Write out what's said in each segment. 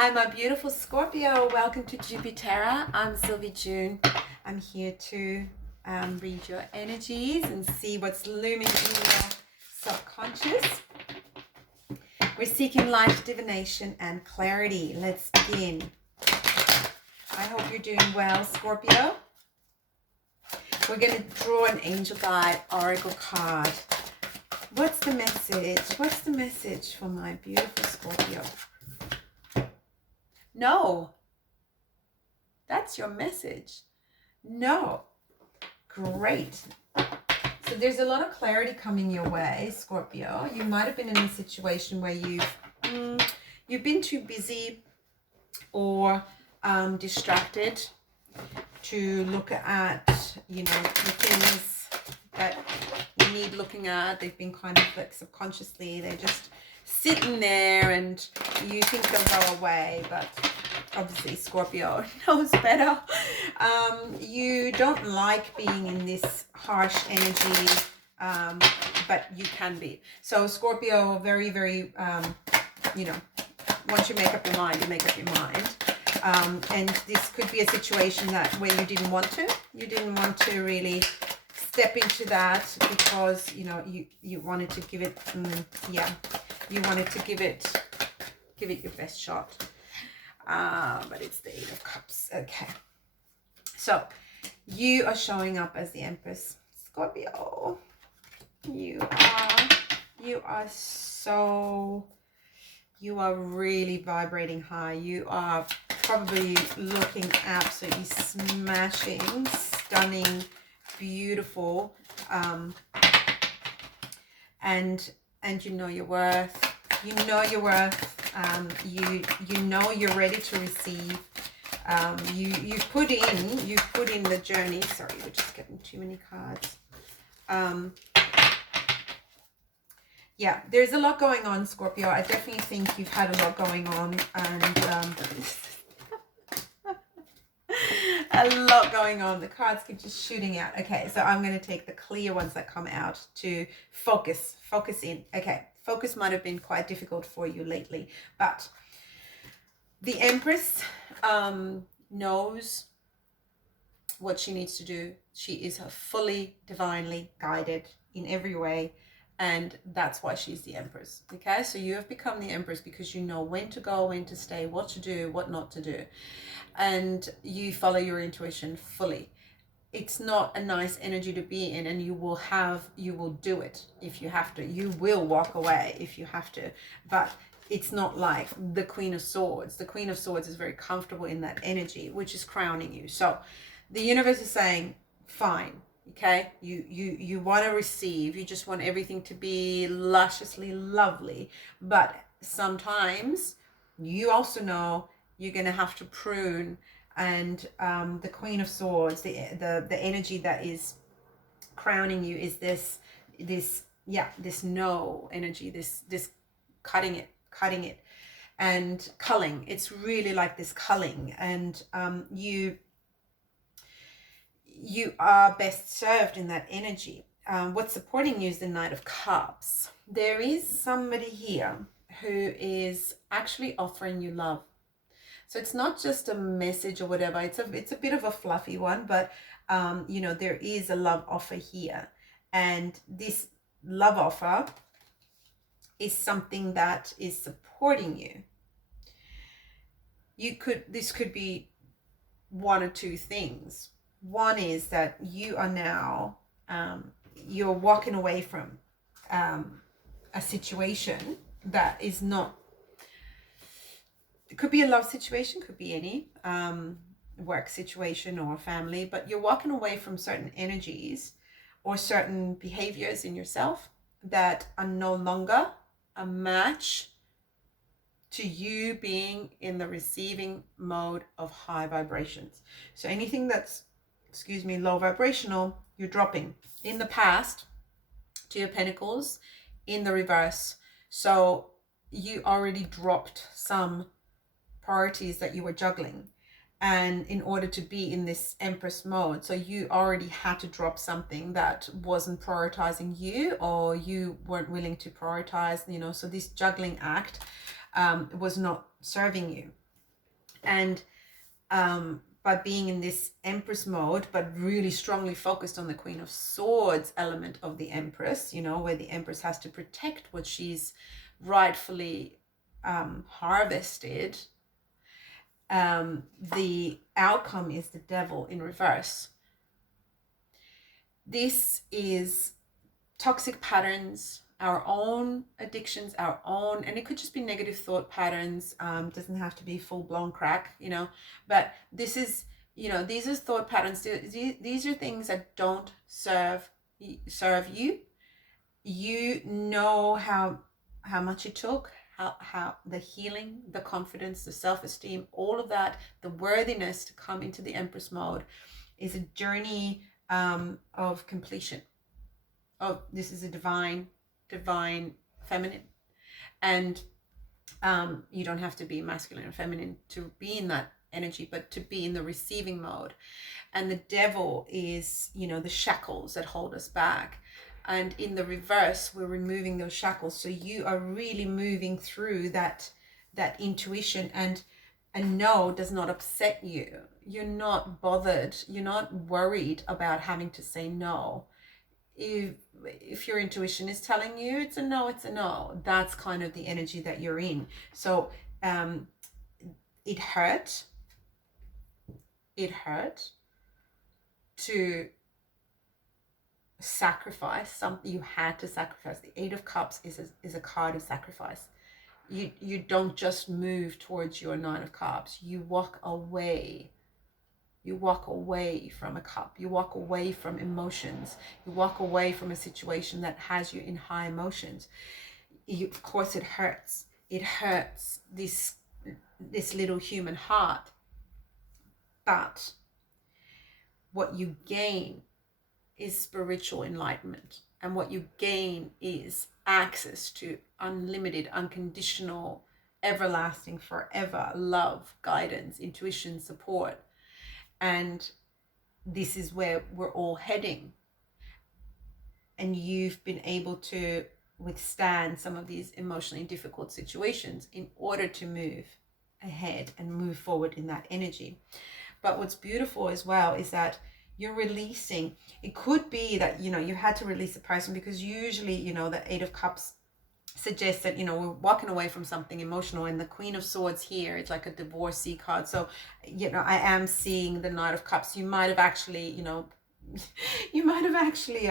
Hi, my beautiful Scorpio. Welcome to Jupiter. I'm XLVIjoon. I'm here to read your energies and see what's looming in your subconscious. We're seeking light, divination, and clarity. Let's begin. I hope you're doing well, Scorpio. We're going to draw an angel guide oracle card. What's the message? What's the message for my beautiful Scorpio? No. That's your message. No. Great. So there's a lot of clarity coming your way, Scorpio. You might have been in a situation where you've been too busy or distracted to look at, the things that you need looking at. They've been kind of like subconsciously, they're just sitting there and you think they'll go away, but obviously Scorpio knows better. You don't like being in this harsh energy, but you can be. So Scorpio, very, very, once you make up your mind, you make up your mind. And this could be a situation where you didn't want to really step into that because, you wanted to give it, you wanted to give it your best shot. But it's the Eight of Cups. Okay. So you are showing up as the Empress, Scorpio. You are really vibrating high. You are probably looking absolutely smashing, stunning, beautiful. And you know your worth. You know your worth. You know you're ready to receive. You put in the journey. Sorry, we're just getting too many cards. Yeah, there's a lot going on, Scorpio. I definitely think you've had a lot going on, and a lot going on. The cards keep just shooting out. Okay, so I'm going to take the clear ones that come out to focus in. Okay, focus might have been quite difficult for you lately, but the Empress knows what she needs to do. She is fully divinely guided in every way, and that's why she's the Empress. Okay, so you have become the Empress because you know when to go, when to stay, what to do, what not to do, and you follow your intuition fully. It's not a nice energy to be in, and you will do it if you have to. You will walk away if you have to, but it's not like the Queen of Swords. The Queen of Swords is very comfortable in that energy, which is crowning you. So the universe is saying, fine, okay, you want to receive, you just want everything to be lusciously lovely, but sometimes you also know you're going to have to prune. And the Queen of Swords, the energy that is crowning you is this no energy, this cutting it and culling. It's really like this culling, and you are best served in that energy. What's supporting you is the Knight of Cups. There is somebody here who is actually offering you love. So it's not just a message or whatever. It's a bit of a fluffy one, but there is a love offer here, and this love offer is something that is supporting you. This could be one or two things. One is that you are now you're walking away from a situation that is not. It could be a love situation, could be any work situation or family, but you're walking away from certain energies or certain behaviors in yourself that are no longer a match to you being in the receiving mode of high vibrations. So anything that's, low vibrational, you're dropping. In the past, Two of Pentacles in the reverse. So you already dropped some priorities that you were juggling, and in order to be in this Empress mode, so you already had to drop something that wasn't prioritizing you, or you weren't willing to prioritize, so this juggling act was not serving you. And by being in this Empress mode, but really strongly focused on the Queen of Swords element of the Empress, you know, where the Empress has to protect what she's rightfully harvested, the outcome is the Devil in reverse. This is toxic patterns, our own addictions, our own, and it could just be negative thought patterns, doesn't have to be full-blown crack, you know, but this is, you know, these are thought patterns. These are things that don't serve you. You know how much it took, how the healing, the confidence, the self-esteem, all of that, the worthiness to come into the Empress mode is a journey of completion. Oh, this is a divine feminine, and you don't have to be masculine or feminine to be in that energy, but to be in the receiving mode. And the Devil is, you know, the shackles that hold us back, and in the reverse, we're removing those shackles. So you are really moving through that intuition, and a no does not upset you. You're not bothered, you're not worried about having to say no. If your intuition is telling you it's a no, it's a no. That's kind of the energy that you're in. So it hurt to sacrifice something. You had to sacrifice. The Eight of Cups is a card of sacrifice. You don't just move towards your Nine of Cups. You walk away. You walk away from a cup. You walk away from emotions. You walk away from a situation that has you in high emotions. Of course, it hurts. It hurts this little human heart. But what you gain is spiritual enlightenment. And what you gain is access to unlimited, unconditional, everlasting, forever love, guidance, intuition, support. And this is where we're all heading. And you've been able to withstand some of these emotionally difficult situations in order to move ahead and move forward in that energy. But what's beautiful as well is that you're releasing. It could be that, you know, you had to release a person, because usually, you know, the Eight of Cups suggests that, you know, we're walking away from something emotional, and the Queen of Swords here, it's like a divorcee card. So, you know, I am seeing the Knight of Cups. You might have actually, you know, you might have actually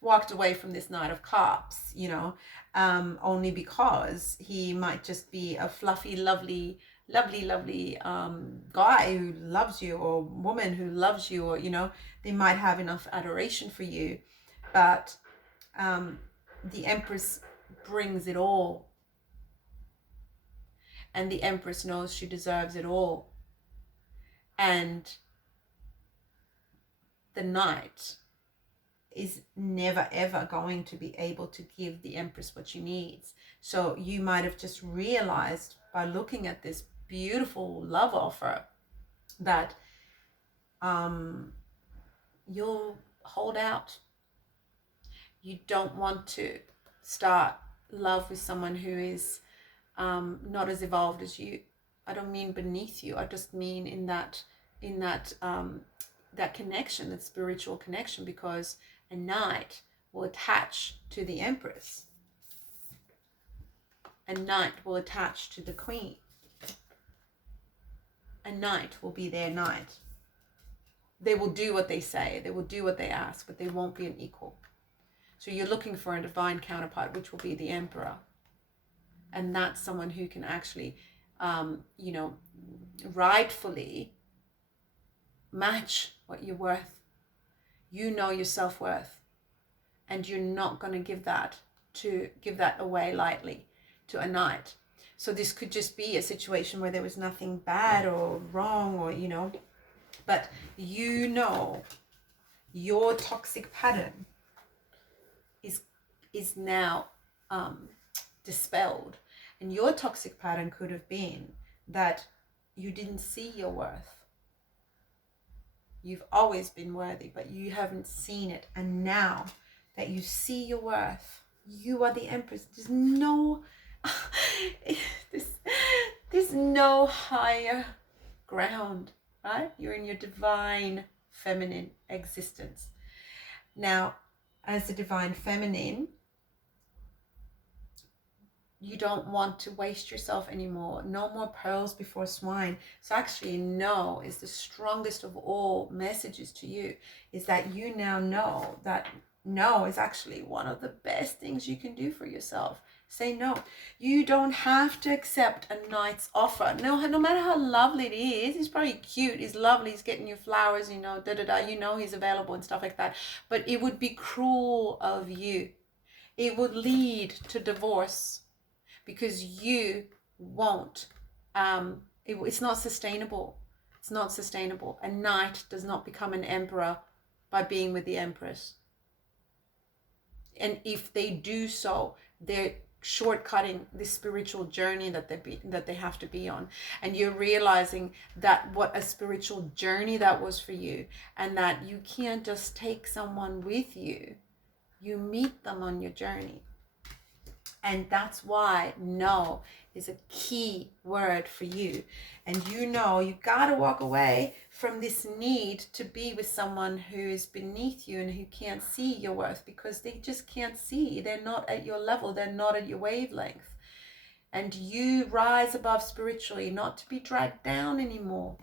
walked away from this Knight of Cups, you know, only because he might just be a fluffy, lovely guy who loves you, or woman who loves you, or, you know, they might have enough adoration for you, but the Empress brings it all, and the Empress knows she deserves it all. And the Knight is never ever going to be able to give the Empress what she needs. So you might have just realized by looking at this beautiful love offer that you'll hold out. You don't want to start love with someone who is not as evolved as you. I don't mean beneath you. I just mean in that that connection, that spiritual connection, because a Knight will attach to the Empress. A Knight will attach to the Queen. A Knight will be their knight. They will do what they say. They will do what they ask, but they won't be an equal. So you're looking for a divine counterpart, which will be the Emperor. And that's someone who can actually, you know, rightfully match what you're worth. You know your self-worth, and you're not going to give that away lightly to a Knight. So this could just be a situation where there was nothing bad or wrong, or, you know, but you know your toxic pattern is now dispelled. And your toxic pattern could have been that you didn't see your worth. You've always been worthy, but you haven't seen it. And now that you see your worth, you are the Empress. There's no There's no higher ground, right? You're in your divine feminine existence. Now, as the divine feminine, you don't want to waste yourself anymore. No more pearls before swine. So actually, no is the strongest of all messages to you, is that you now know that no is actually one of the best things you can do for yourself. Say no. You don't have to accept a knight's offer. No matter how lovely it is, he's probably cute, he's lovely, he's getting you flowers, you know, you know he's available and stuff like that. But it would be cruel of you. It would lead to divorce, because you won't, it's not sustainable. It's not sustainable. A knight does not become an emperor by being with the empress. And if they do so, they're shortcutting the spiritual journey that they have to be on. And you're realizing that what a spiritual journey that was for you, and that you can't just take someone with you. You meet them on your journey. And that's why no is a key word for you. And you know, you gotta walk away from this need to be with someone who is beneath you and who can't see your worth, because they just can't see. They're not at your level. They're not at your wavelength. And you rise above spiritually, not to be dragged down anymore.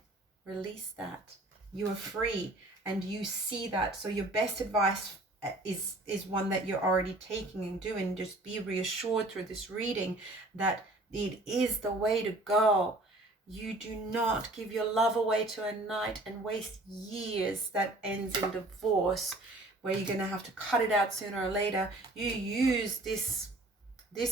Release that. You are free, and you see that. So your best advice is one that you're already taking and doing. Just be reassured through this reading that it is the way to go. You do not give your love away to a knight and waste years that ends in divorce, where you're going to have to cut it out sooner or later. You use this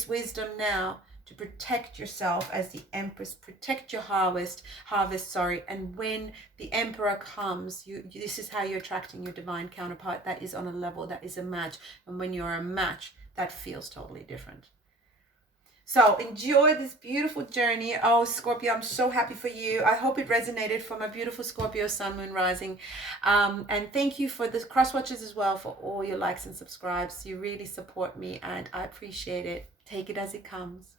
wisdom now to protect yourself as the Empress, protect your harvest, and when the Emperor comes, this is how you're attracting your divine counterpart that is on a level that is a match. And when you're a match, that feels totally different. So enjoy this beautiful journey. Oh, Scorpio, I'm so happy for you. I hope it resonated for my beautiful Scorpio sun, moon, rising. And thank you for the cross watches as well, for all your likes and subscribes. You really support me, and I appreciate it. Take it as it comes.